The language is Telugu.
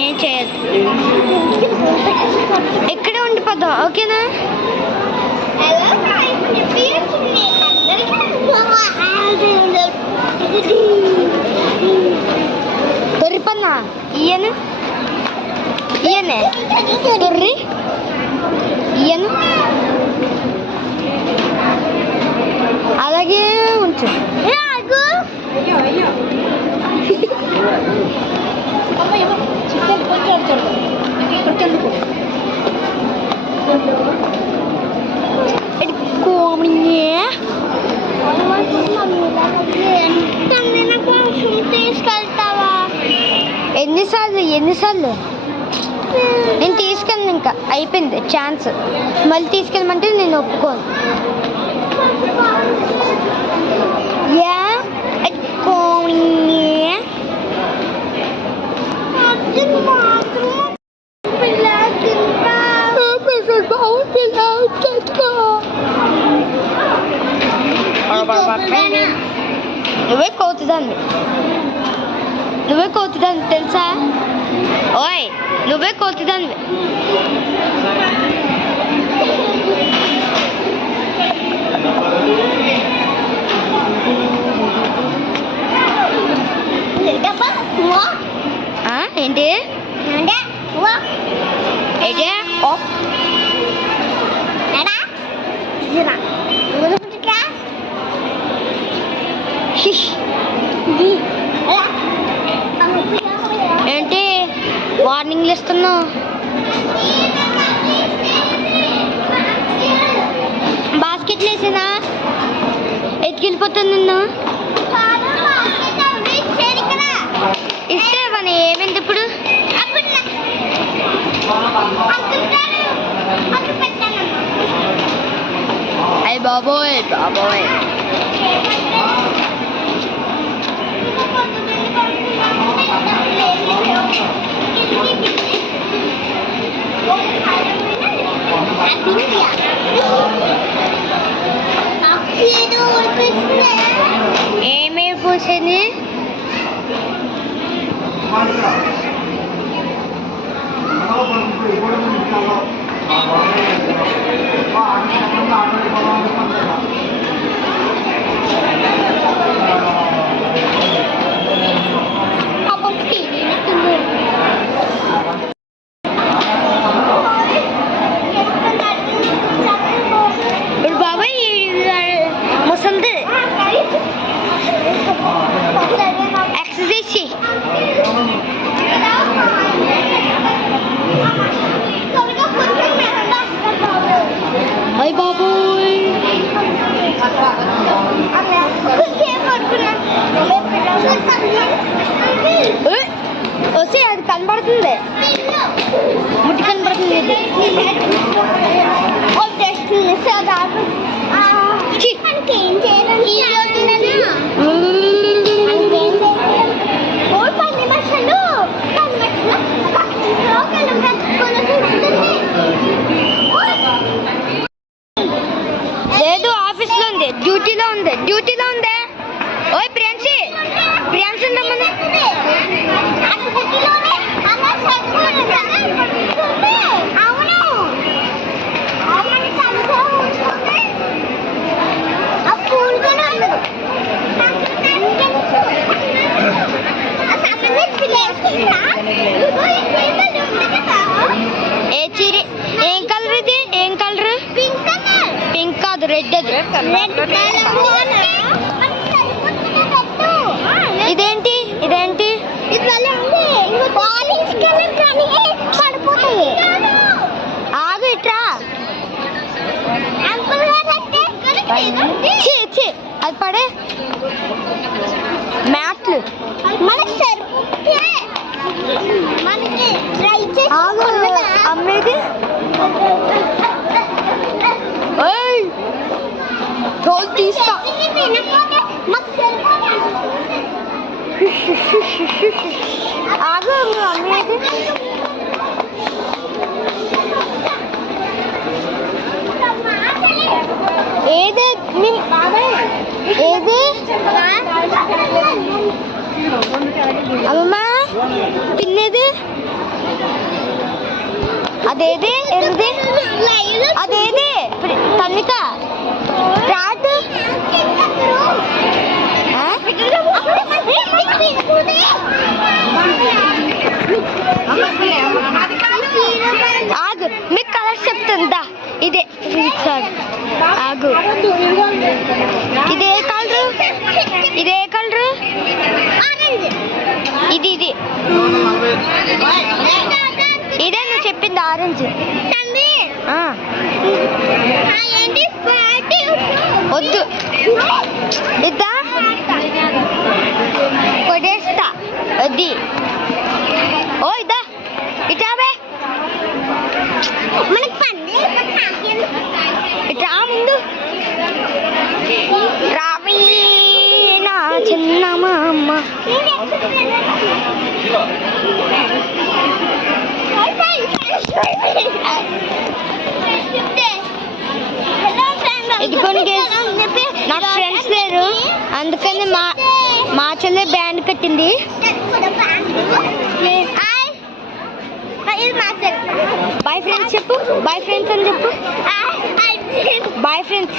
ఏం చేయదు, ఇక్కడే ఉండిపోదాం. ఓకేనా? దొరిపన్నా ఈయన ఈయనే దొర్రి ఈయన అలాగే ఉంచు. ఎన్నిసార్లు నేను తీసుకెళ్ళను, ఇంకా అయిపోయింది ఛాన్స్. మళ్ళీ తీసుకెళ్ళమంటే నేను ఒప్పుకోను. నువ్వే కోతుదాన్ని తెలుసా? ఓయ్, నువ్వే కోతుదాన్ని. ఏంటి ఏంటి వార్నింగ్లు ఇస్తున్నావు? బాస్కెట్లు వేసినా ఎత్తుకెళ్ళిపోతాను నిన్ను. ఇస్తేవని ఏమైంది ఇప్పుడు? అయ్య బాబోయ్ బాబోయ్, ఏమేమి పూసింది? వస్తే అది కనబడుతుంది, ముట్టి కనబడుతుంది. లేదు, ఆఫీస్లో ఉంది, డ్యూటీలో ఉంది. ఓయ్ ప్రియాంశి, ప్రియాంశి రమ్మని. ఏ చీరి, ఏం కలర్ ఇది? ఏం కలర్? పింక్ కాదు, రెడ్. అది ఇదేంటి? ఆగు, ఇట్రా. అది పడే చెట్లు ఆగు, అమ్మేది ఏయ్, తోలు తీస్తా. ఆగు, అమ్మేది ఏది ఏది అమ్మమ్మా పిన్నేది అదేది ఏంది అదేది తన్నిక రాదు ఆగు, మీకు కలర్స్ చెప్తుందా? ఇదే ఆగు, ఇదే కలరు, ఇదే కలరు, ఇది ఇది ఇదే నువ్వు చెప్పింది ఆరెంజ్. వద్దు ఇద్దా కొడేస్తా వద్ది. ఓ ఇద్దా ఇటావే మనకి పండి ఇట్రా ముందు రావి నా చిన్న మామ. ఇదిగోండి నా ఫ్రెండ్స్ లేరు, అందుకని మా చెల్లె బ్యాండ్ పెట్టింది. బాయ్ ఫ్రెండ్స్ చెప్పు, బాయ్ ఫ్రెండ్స్ అని చెప్పు, బాయ్ ఫ్రెండ్స్.